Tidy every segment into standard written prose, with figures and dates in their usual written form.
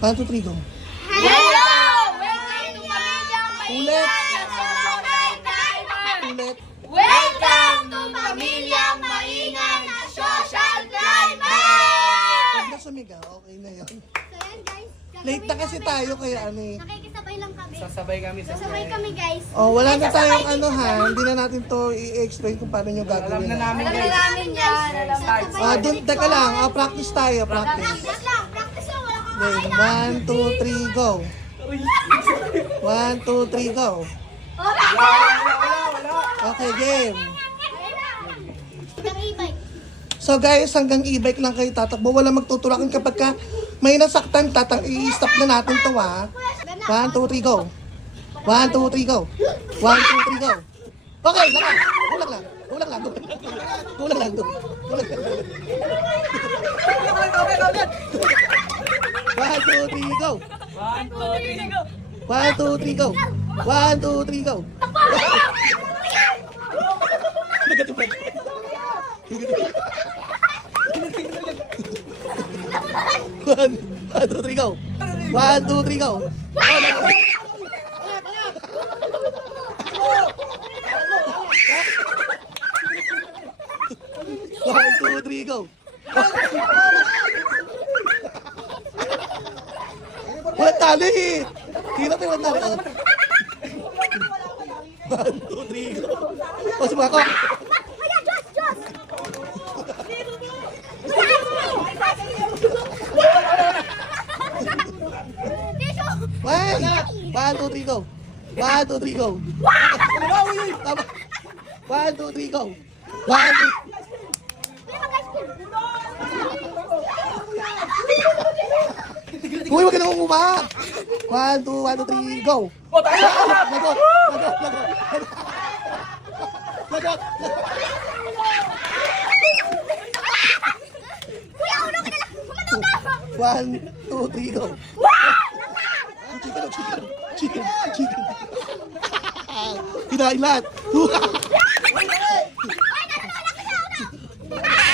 1, 2, 3, go. Hello! Welcome to Pamilyang Ulit. Maingat sa Social Climber! Ulit. Welcome to Pamilyang Maingat sa Social Climber! Pag na sumigaw, okay na yun. So yan guys, Late na kasi tayo kaya ano eh. nakikisabay lang kami. Sasabay kami sa Sasabay kami guys. Oh, wala na tayong ano ha. Hindi na natin to i-explain kung paano nyo Alam gagawin. na namin Alam guys. na namin yan. Alam na. Ah, dun, teka lang. Ah, practice tayo. Practice. Practice lang, wala kang Okay, 1, 2, 3, go. 1, 2, 3, go. Okay, game. Hanggang e-bike. So guys, hanggang e-bike lang kayo tatakbo. Wala magtutulakan kapag ka may nasaktan, i-stop na natin to ha. 1, 2, 3, go. 1, 2, 3, go. 1, 2, 3, go. Okay, lakad. Kulang lang. Kulang lang. Kulang lang. Kulang lang. 1, 2, 3, go. 1, 2, 3, go. 1, 2, 3, go. One, two, three, go. 1, 2, 3, go. 1, 2, 3, go. Wala tali eh. Hindi natin wala tali. 1, 2, 3, go. O, subukan ko. Wait! 1, 2, 3, go. 1, 2, 3, go. Tama. 1, 2, 3, go. 1, 2. Uy, wag ka na umuma. 1, 2, 1, 2, 3, go. Lagot. Lagot. One, two, three, go. Chicken. Kinain lahat.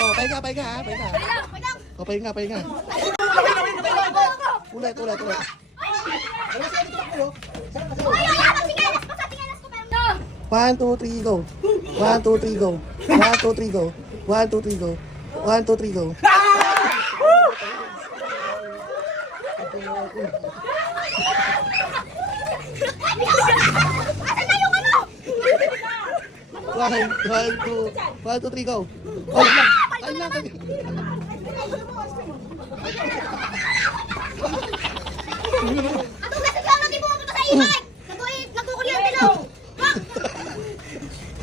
Oh, pahinga ha. Oh, pahinga. Ulit. 1, 2, 3, go. 1, 2, 3, go. 1, 2, 3, go. 1, 2, 3, go. 1, 2, 3, go. One, two, three, go. Oh, kain lang.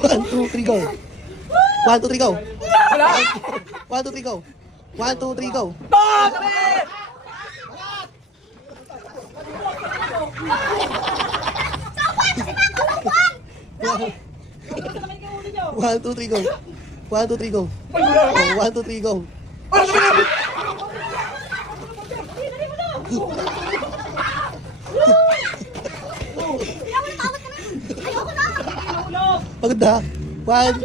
One, two, three, go. 1, 2, 3, go. 1, 2, 3, go. 1, 2, 3, go. One, two, three, go. 1, 2, 3, go. Oh, 1, 2, 3, go. Pagod na. 1,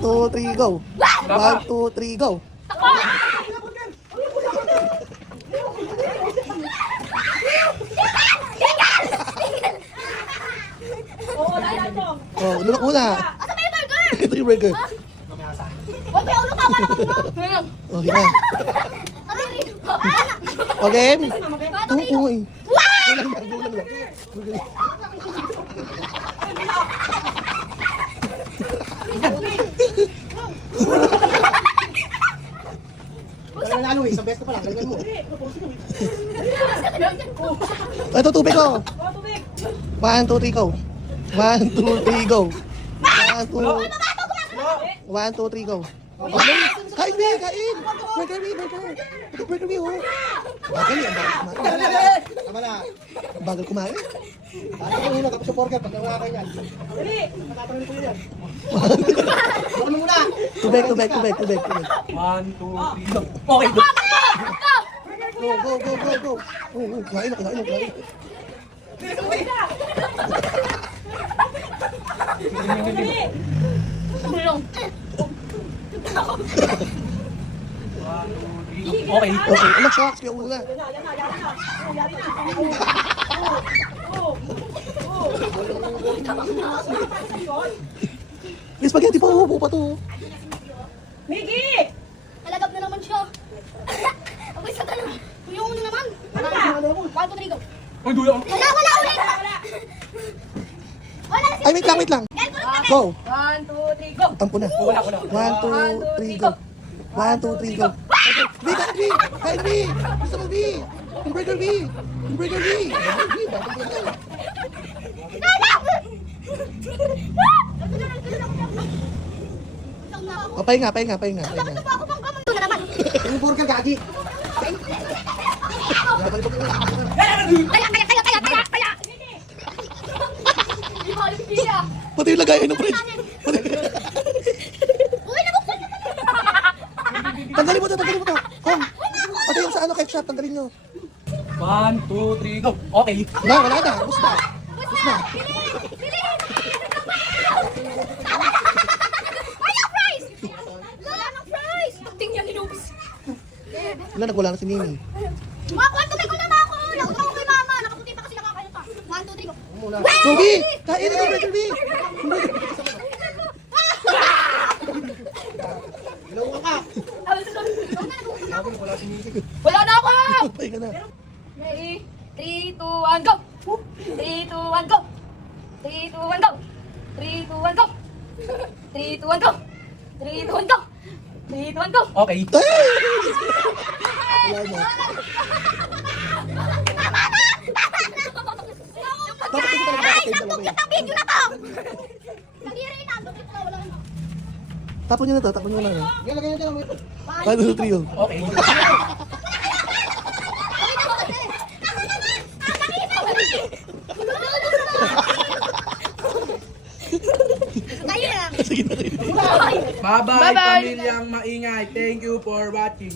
2, 3, go. 1, 2, 3, go. Oh, lulok muna. Ito yung burger. Okay na. Okay? Tungoy. Gulang lang. Nanalo isang beses pa lang, galingan mo. Ito, tubig ko. 1, 2, 3, go. 1, 2, 3, go. 1, 2, 3, go. Kain, be, kain. Burger, oh. Bagal yan, Tama na. bagal kumain. Ano ko muna, kapag sa burger, pag nawa kayo yan. Nakatarin ko yan. Ano muna? Tubig. 1, 2, 3, go. Okay. Go. Kain. Okay. Okay, anak siya. Kaya una. May spaghetti pa, upo pa to. Talagap na naman siya. Abay, sa tanong. Yung una naman. One, two, three, go. Ay, duya. Wala ulit. Wala na si... Ay, wait lang. Guys, ulit ka, guys. Go. 1, 2, 3, go! Tampo na. 1, 2, 3, go. 1, 2, 3, go. B, kain B! Kain B! Gusto mo B! Yung burger B! Yung burger B! Yung burger B! Bakit burger? O, pahinga. Bakit na ba ako pang kamay? Ito na naman. Yung burger, gagi. Kaya. Hindi mo alam siya! Pati yung lagayan ng fridge. Uy, nabuksan na naman. Tanggalin mo to. Kong, pati yung sa ano, ketchup, tanggalin nyo. 1, 2, 3, go. Okay. Na, wala na. Bus na. Wala fries! Wala nang fries! Acting niya hinubis. Wala, nagwala na si Mimi. Mga kwanto may na ako. Nakuha ko kay mama. Nakaputi pa kasi nakakain pa. 1, 2, 3, go. Go B! Kain yung burger B! Wala na ako! Pahinga na. Ready? 3, 2, 1, go! 3, 2, 1, go! 3, 2, 1, go! 3, 2, 1, go! 3, 2, 1, go! 3, 2, 1, go! 3, 2, 1, go! Okay. Wala na. Dapat kasi talaga nakatay dalawa eh. Ang video na to! Nag-i-rate ako. Wala nang... Tapon nyo na to, tapon nyo na. Yan, lagyan nyo dyan. 1, 2, 3, go. Okay. Sige na kayo. Bye-bye, Bye-bye. pamilyang maingay. Thank you for watching.